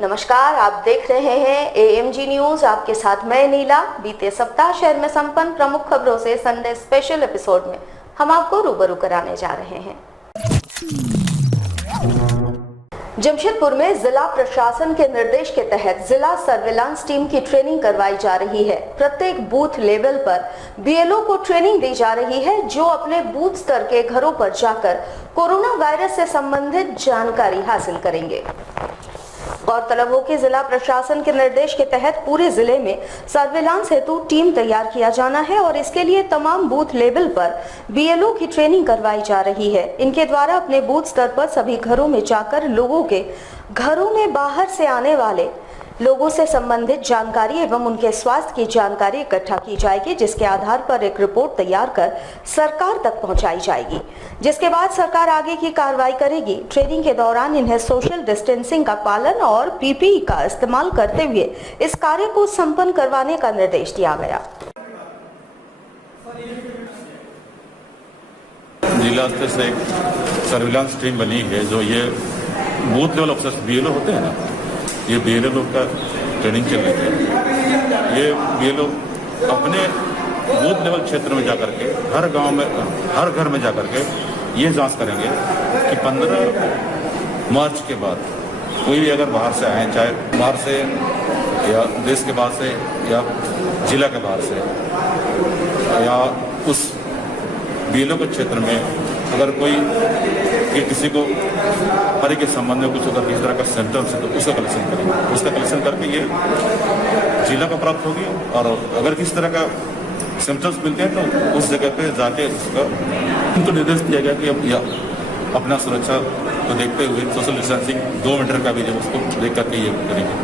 नमस्कार, आप देख रहे हैं एएमजी न्यूज। आपके साथ मैं नीला। बीते सप्ताह शहर में संपन्न प्रमुख खबरों से संडे स्पेशल एपिसोड में हम आपको रूबरू कराने जा रहे हैं। जमशेदपुर में जिला प्रशासन के निर्देश के तहत जिला सर्विलांस टीम की ट्रेनिंग करवाई जा रही है। प्रत्येक बूथ लेवल पर बीएलओ को ट्रेनिंग दी जा रही है, जो अपने बूथ स्तर के घरों पर जाकर कोरोना वायरस से संबंधित जानकारी हासिल करेंगे। गौरतलब हो कि जिला प्रशासन के निर्देश के तहत पूरे जिले में सर्विलांस हेतु टीम तैयार किया जाना है और इसके लिए तमाम बूथ लेवल पर बीएलओ की ट्रेनिंग करवाई जा रही है। इनके द्वारा अपने बूथ स्तर पर सभी घरों में जाकर लोगों के घरों में बाहर से आने वाले लोगों से संबंधित जानकारी एवं उनके स्वास्थ्य की जानकारी इकट्ठा की जाएगी, जिसके आधार पर एक रिपोर्ट तैयार कर सरकार तक पहुंचाई जाएगी, जिसके बाद सरकार आगे की कार्रवाई करेगी। ट्रेनिंग के दौरान इन्हें सोशल डिस्टेंसिंग का पालन और पीपीई का इस्तेमाल करते हुए इस कार्य को संपन्न करवाने का निर्देश दिया गया। जिला स्तर से एक सर्विलांस टीम बनी है, जो ये बूथ लेवल अफसर बीएलओ होते हैं ना, ये बीएलओ का ट्रेनिंग चल रही है। ये बीएलओ अपने बूथ लेवल क्षेत्र में जाकर के हर गांव में, हर घर में जाकर के ये जांच करेंगे कि 15 मार्च के बाद कोई भी अगर बाहर से आए, चाहे बाहर से या देश के बाहर से या जिला के बाहर से, या उस बीएलओ के क्षेत्र में अगर कोई किसी को परी के संबंध में कुछ अगर किस तरह का सिम्टम्स है तो उसका कलेक्शन करेंगे। उसका कलेक्शन करके ये जिला को प्राप्त होगी और अगर किसी तरह का सिम्टम्स मिलते हैं तो उस जगह पे जाके उसका उनको निर्देश दिया गया कि अब अपना सुरक्षा को देखते हुए सोशल डिस्टेंसिंग 2 मीटर का भी है, उसको देख करके ये करेंगे।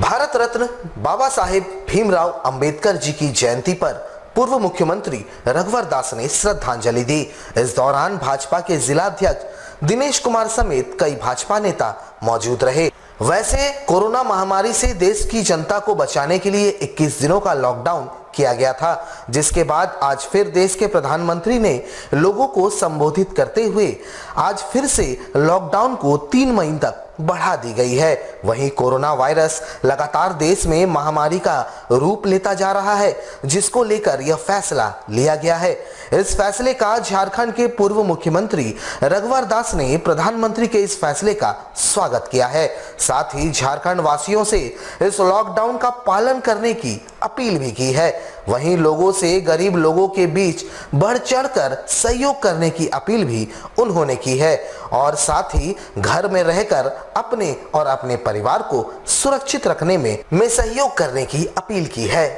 भारत रत्न बाबा साहेब भीमराव अंबेडकर जी की जयंती पर पूर्व मुख्यमंत्री रघुवर दास ने श्रद्धांजलि दी। इस दौरान भाजपा के जिलाध्यक्ष दिनेश कुमार समेत कई भाजपा नेता मौजूद रहे। वैसे कोरोना महामारी से देश की जनता को बचाने के लिए 21 दिनों का लॉकडाउन किया गया था, जिसके बाद आज फिर देश के प्रधानमंत्री ने लोगों को संबोधित करते हुए आज फिर से लॉकडाउन को 3 मई तक बढ़ा दी गई है। वहीं कोरोना वायरस लगातार देश में महामारी का रूप लेता जा रहा है, जिसको लेकर यह फैसला लिया गया है। इस फैसले का झारखंड के पूर्व मुख्यमंत्री रघुवर दास ने प्रधानमंत्री के इस फैसले का स्वागत किया है। साथ ही झारखंड वासियों से इस लॉकडाउन का पालन करने की अपील भी की है। वहीं लोगों से गरीब लोगों के बीच बढ़ चढ़कर सहयोग करने की अपील भी उन्होंने की है और साथ ही घर में रहकर अपने और अपने परिवार को सुरक्षित रखने में सहयोग करने की अपील की है।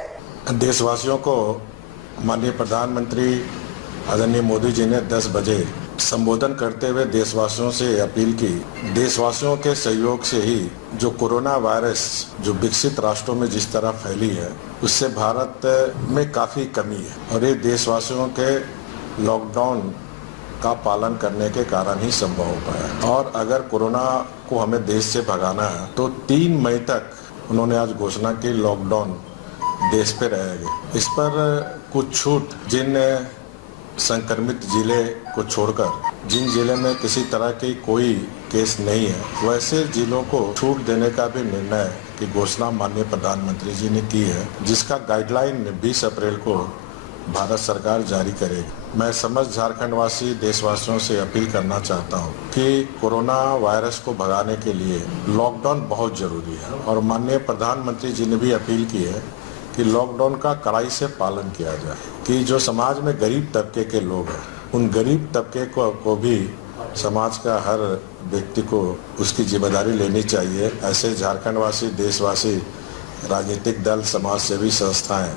देशवासियों को माननीय प्रधानमंत्री आदरणीय मोदी जी ने 10 बजे संबोधन करते हुए देशवासियों से अपील की। देशवासियों के सहयोग से ही जो कोरोना वायरस जो विकसित राष्ट्रों में जिस तरह फैली है, उससे भारत में काफ़ी कमी है और ये देशवासियों के लॉकडाउन का पालन करने के कारण ही संभव हो पाया। और अगर कोरोना को हमें देश से भगाना है तो 3 मई तक उन्होंने आज घोषणा की लॉकडाउन देश पे रहेगा। इस पर कुछ छूट जिन संक्रमित जिले को छोड़कर जिन जिले में किसी तरह की कोई केस नहीं है, वैसे जिलों को छूट देने का भी निर्णय की घोषणा माननीय प्रधानमंत्री जी ने की है, जिसका गाइडलाइन 20 अप्रैल को भारत सरकार जारी करेगी। मैं समस्त झारखंड वासी देशवासियों से अपील करना चाहता हूं कि कोरोना वायरस को भगाने के लिए लॉकडाउन बहुत जरूरी है और माननीय प्रधानमंत्री जी ने भी अपील की है कि लॉकडाउन का कड़ाई से पालन किया जाए, कि जो समाज में गरीब तबके के लोग हैं, उन गरीब तबके को भी समाज का हर व्यक्ति को उसकी जिम्मेदारी लेनी चाहिए। ऐसे झारखंड वासी, देशवासी, राजनीतिक दल, समाज सेवी संस्थाएं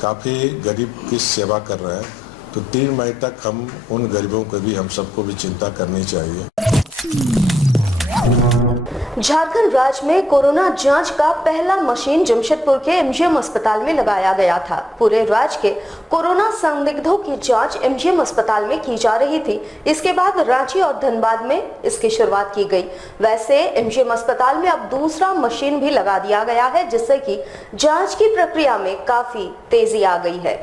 काफ़ी गरीब की सेवा कर रहे हैं, तो 3 मई तक हम उन गरीबों को भी, हम सबको भी चिंता करनी चाहिए। झारखंड राज्य में कोरोना जांच का पहला मशीन जमशेदपुर के एमजीएम अस्पताल में लगाया गया था। पूरे राज्य के कोरोना संदिग्धों की जांच एमजीएम अस्पताल में की जा रही थी। इसके बाद रांची और धनबाद में इसकी शुरुआत की गई। वैसे एमजीएम अस्पताल में अब दूसरा मशीन भी लगा दिया गया है, जिससे कि जांच की प्रक्रिया में काफी तेजी आ गई है।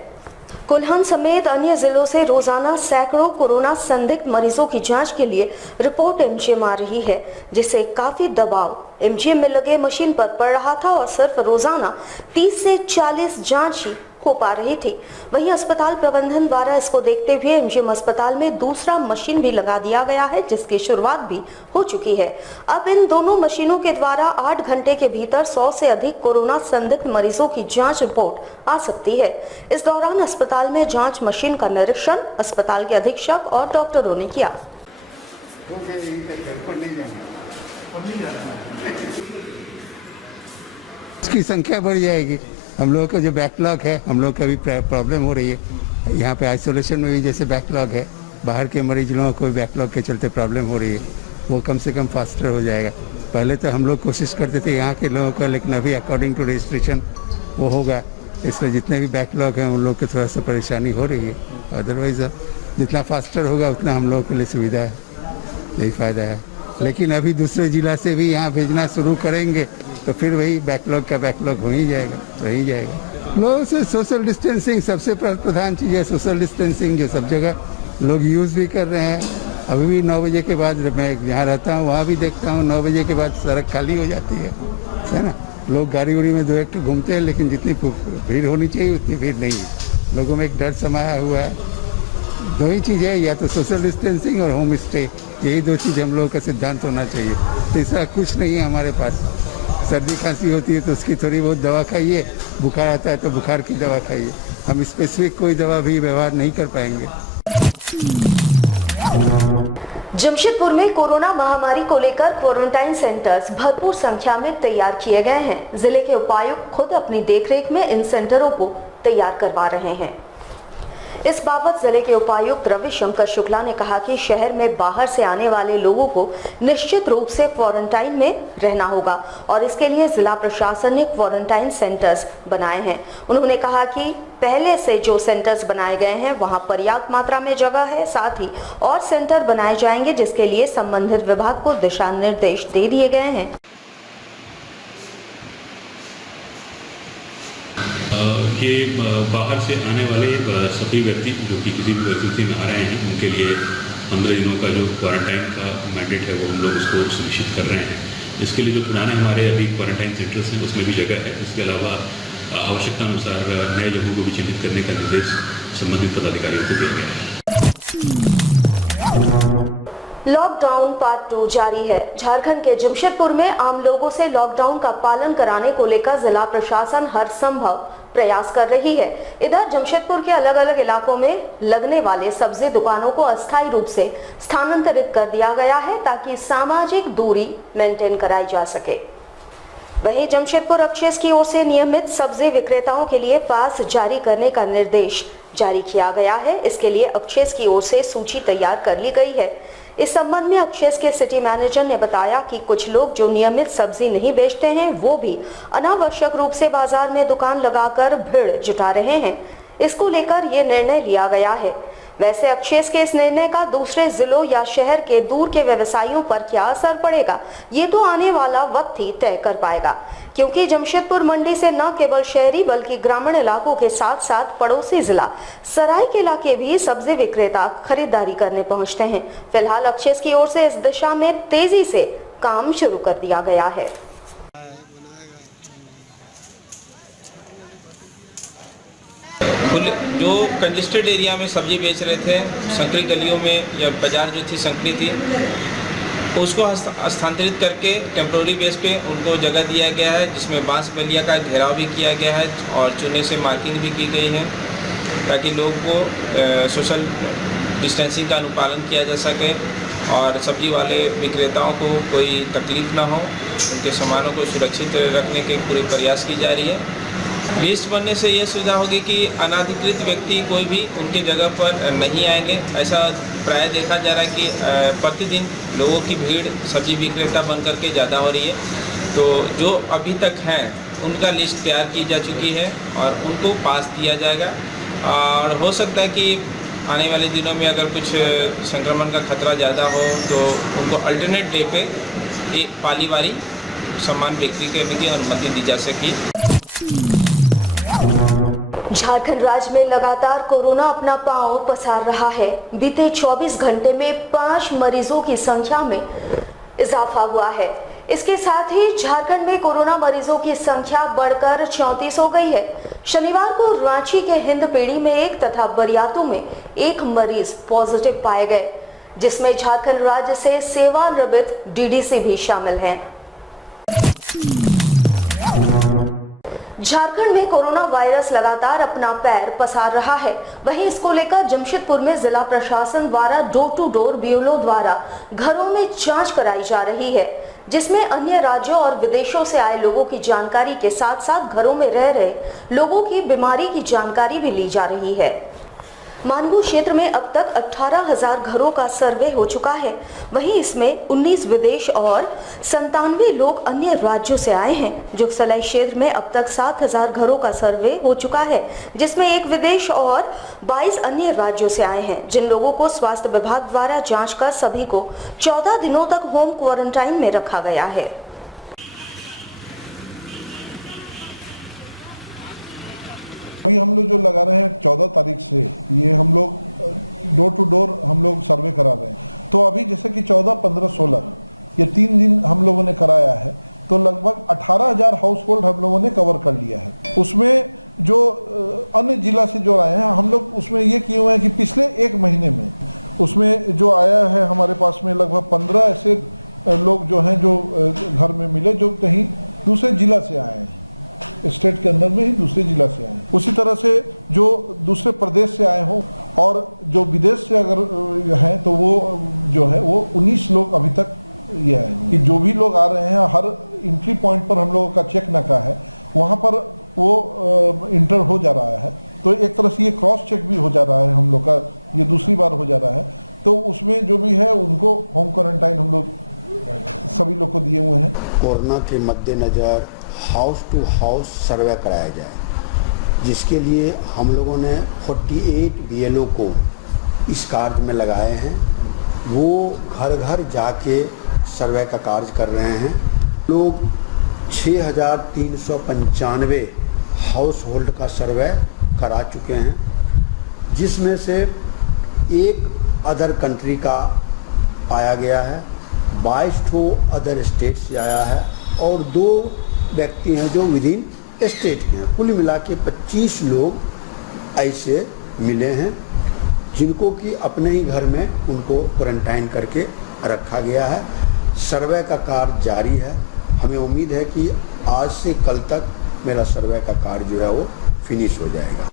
कुल्हान समेत अन्य जिलों से रोजाना सैकड़ों कोरोना संदिग्ध मरीजों की जांच के लिए रिपोर्ट एमजीएम आ रही है, जिससे काफी दबाव एमजीएम में लगे मशीन पर पड़ रहा था और सिर्फ रोजाना 30 से 40 जांच ही हो पा रही थी। वहीं अस्पताल प्रबंधन द्वारा इसको देखते हुए एमजीएम अस्पताल में दूसरा मशीन भी लगा दिया गया है, जिसकी शुरुआत भी हो चुकी है। अब इन दोनों मशीनों के द्वारा 8 घंटे के भीतर 100 से अधिक कोरोना संदिग्ध मरीजों की जांच रिपोर्ट आ सकती है। इस दौरान अस्पताल में जांच मशीन का निरीक्षण अस्पताल के अधीक्षक और डॉक्टरों ने किया। इसकी संख्या बढ़ जाएगी। हम लोगों का जो बैकलॉग है, हम लोग का भी प्रॉब्लम हो रही है। यहाँ पे आइसोलेशन में भी जैसे बैकलॉग है, बाहर के मरीज लोगों को बैकलॉग के चलते प्रॉब्लम हो रही है, वो कम से कम फास्टर हो जाएगा। पहले तो हम लोग कोशिश करते थे यहाँ के लोगों का, लेकिन अभी अकॉर्डिंग टू रजिस्ट्रेशन वो होगा। इसलिए जितने भी बैकलॉग हैं उन लोग को थोड़ा सा परेशानी हो रही है। अदरवाइज जितना फास्टर होगा उतना हम लोगों के लिए सुविधा है, यही फ़ायदा है। लेकिन अभी दूसरे जिला से भी यहाँ भेजना शुरू करेंगे तो फिर वही बैकलॉग का बैकलॉग हो ही जाएगा, रह ही जाएगा। लोगों से सोशल डिस्टेंसिंग सबसे प्रधान चीज़ है। सोशल डिस्टेंसिंग जो सब जगह लोग यूज़ भी कर रहे हैं। अभी भी 9 बजे के बाद मैं जहाँ रहता हूँ वहाँ भी देखता हूँ 9 बजे के बाद सड़क खाली हो जाती है ना। लोग गाड़ी उड़ी में 2-1 घूमते हैं, लेकिन जितनी भीड़ होनी चाहिए उतनी भीड़ नहीं है। लोगों में एक डर समाया हुआ है। 2 ही चीज़ है, या तो सोशल डिस्टेंसिंग और होम स्टे, यही 2 चीज़ हम लोगों का सिद्धांत होना चाहिए। तीसरा कुछ नहीं है हमारे पास। सर्दी खांसी होती है तो उसकी थोड़ी बहुत दवा खाइए, बुखार आता है तो बुखार की दवा खाइए। हम स्पेसिफिक कोई दवा भी व्यवहार नहीं कर पाएंगे। जमशेदपुर में कोरोना महामारी को लेकर क्वारंटाइन सेंटर्स भरपूर संख्या में तैयार किए गए हैं। जिले के उपायुक्त खुद अपनी देखरेख में इन सेंटरों को तैयार करवा रहे हैं। इस बाबत जिले के उपायुक्त रविशंकर शुक्ला ने कहा कि शहर में बाहर से आने वाले लोगों को निश्चित रूप से क्वारंटाइन में रहना होगा और इसके लिए जिला प्रशासन ने क्वारंटाइन सेंटर्स बनाए हैं। उन्होंने कहा कि पहले से जो सेंटर्स बनाए गए हैं वहां पर्याप्त मात्रा में जगह है, साथ ही और सेंटर बनाए जाएंगे जिसके लिए संबंधित विभाग को दिशा निर्देश दे दिए गए हैं। ये बाहर से आने वाले सभी व्यक्ति जो कि किसी भी परिस्थिति में आ रहे हैं उनके लिए 15 दिनों का जो क्वारंटाइन का मैंडेट है वो हम लोग उसको सुनिश्चित कर रहे हैं। इसके लिए जो पुराने हमारे अभी क्वारंटाइन सेंटर्स हैं उसमें भी जगह है। इसके अलावा आवश्यकता अनुसार नए जगहों को भी चिन्हित करने का निर्देश संबंधित पदाधिकारियों को दिया गया है। लॉकडाउन पार्ट 2 जारी है। झारखंड के जमशेदपुर में आम लोगों से लॉकडाउन का पालन कराने को लेकर जिला प्रशासन हर संभव प्रयास कर रही है। इधर जमशेदपुर के अलग अलग इलाकों में लगने वाले सब्जी दुकानों को अस्थायी रूप से स्थानांतरित कर दिया गया है ताकि सामाजिक दूरी मेंटेन कराई जा सके। वहीं जमशेदपुर अक्षेस की ओर से नियमित सब्जी विक्रेताओं के लिए पास जारी करने का निर्देश जारी किया गया है। इसके लिए अक्षेस की ओर से सूची तैयार कर ली गई है। इस संबंध में अक्षेस के सिटी मैनेजर ने बताया कि कुछ लोग जो नियमित सब्जी नहीं बेचते हैं वो भी अनावश्यक रूप से बाजार में दुकान लगाकर भीड़ जुटा रहे हैं। इसको लेकर ये निर्णय लिया गया है। वैसे अक्षेस के इस निर्णय का दूसरे जिलों या शहर के दूर के व्यवसायियों पर क्या असर पड़ेगा ये तो आने वाला वक्त ही तय कर पाएगा, क्योंकि जमशेदपुर मंडी से न केवल शहरी बल्कि ग्रामीण इलाकों के साथ साथ पड़ोसी जिला सरायकेला के भी सब्जी विक्रेता खरीदारी करने पहुंचते हैं। फिलहाल अक्षेस की ओर से इस दिशा में तेजी से काम शुरू कर दिया गया है। जो कंजेस्टेड एरिया में सब्जी बेच रहे थे, संकरी गलियों में या बाजार जो थी संकरी थी, उसको स्थानांतरित करके टेम्प्रोरी बेस पे उनको जगह दिया गया है, जिसमें बांस बलिया का घेराव भी किया गया है और चूने से मार्किंग भी की गई है ताकि लोगों को सोशल डिस्टेंसिंग का अनुपालन किया जा सके और सब्जी वाले विक्रेताओं को कोई तकलीफ ना हो, उनके सामानों को सुरक्षित रखने के पूरे प्रयास की जा रही है। लिस्ट बनने से ये सुविधा होगी कि अनाधिकृत व्यक्ति कोई भी उनके जगह पर नहीं आएंगे। ऐसा प्राय देखा जा रहा है कि प्रतिदिन लोगों की भीड़ सब्जी विक्रेता बन करके ज़्यादा हो रही है। तो जो अभी तक हैं उनका लिस्ट तैयार की जा चुकी है और उनको पास दिया जाएगा और हो सकता है कि आने वाले दिनों में अगर कुछ संक्रमण का खतरा ज़्यादा हो तो उनको अल्टरनेट डे पे एक पालीवारी सामान बिक्री करने की अनुमति दी जा सके। झारखंड राज्य में लगातार कोरोना अपना पांव पसार रहा है। बीते 24 घंटे में 5 मरीजों की संख्या में इजाफा हुआ है। इसके साथ ही झारखंड में कोरोना मरीजों की संख्या बढ़कर 34 हो गई है। शनिवार को रांची के हिंदपीढ़ी में 1 तथा बरियातू में 1 मरीज पॉजिटिव पाए गए, जिसमें झारखंड राज्य से सेवानिवृत्त डीडीसी भी शामिल हैं। झारखंड में कोरोना वायरस लगातार अपना पैर पसार रहा है। वहीं इसको लेकर जमशेदपुर में जिला प्रशासन द्वारा डोर टू डोर बीएलओ द्वारा घरों में जांच कराई जा रही है, जिसमें अन्य राज्यों और विदेशों से आए लोगों की जानकारी के साथ साथ घरों में रह रहे लोगों की बीमारी की जानकारी भी ली जा रही है। मानगू क्षेत्र में अब तक 18,000 घरों का सर्वे हो चुका है। वहीं इसमें 19 विदेश और 97 लोग अन्य राज्यों से आए हैं। जुगसलाई क्षेत्र में अब तक 7,000 घरों का सर्वे हो चुका है, जिसमें 1 विदेश और 22 अन्य राज्यों से आए हैं, जिन लोगों को स्वास्थ्य विभाग द्वारा जांच कर सभी को 14 दिनों तक होम क्वारंटाइन में रखा गया है। अभी हम लोग जो लगा रहे हैं 14 तारीख से ये हम लोग डोर टू डोर हम लोग सर्वे करा रहे हैं। तो अभी जैसे कि 14, 15, 16 ये 3 दिन हम लोगों ने कराया है, तो लगभग 18,000 हाउस होल्ड हम लोगों ने कवर कर लिया है। उसमें जो अन्य जिला से जो आए हैं हम लोग उसमें ये किए हुए हैं कि पिछले 1 महीने में उसमें जो आया है हमारे पास में लगभग 15 ऐसे लोग जो हैं जो घर में मिले जो कहीं दूसरे जिला से आए हैं, स्टेट के अंदर में ही दूसरे जिला से आए। उसी तरह से जो दूसरे प्रदेश से आए हों और जो विदेश से अगर हैं तो वो जो है वो 19 लोग अभी तक ये आए कि जो भी लोग आ रहे हैं हर एंट्री पॉइंट पर हम लोगों का चेक नाका है, वहाँ पर वो इंटर हो जा रहा है। तो एक तरह से ये क्रॉस चेक भी हो जा रहा है हम लोग का, ये दूसरी बार हो जा रहा है। तो उसमें जो भी है उनको होम क्वारंटाइन हम लोग सभी लोग को दिए हुए हैं। कोरोना के मद्देनज़र हाउस टू हाउस सर्वे कराया जाए, जिसके लिए हम लोगों ने 48 बीएलओ को इस कार्य में लगाए हैं। वो घर घर जाके सर्वे का कार्य कर रहे हैं। लोग 6,395 हाउस होल्ड का सर्वे करा चुके हैं, जिसमें से 1 अदर कंट्री का आया गया है, 22 अदर स्टेट से आया है और 2 व्यक्ति हैं जो विदिन स्टेट के हैं। कुल मिला के 25 लोग ऐसे मिले हैं जिनको कि अपने ही घर में उनको क्वारंटाइन करके रखा गया है। सर्वे का कार्य जारी है। हमें उम्मीद है कि आज से कल तक मेरा सर्वे का कार्य जो है वो फिनिश हो जाएगा।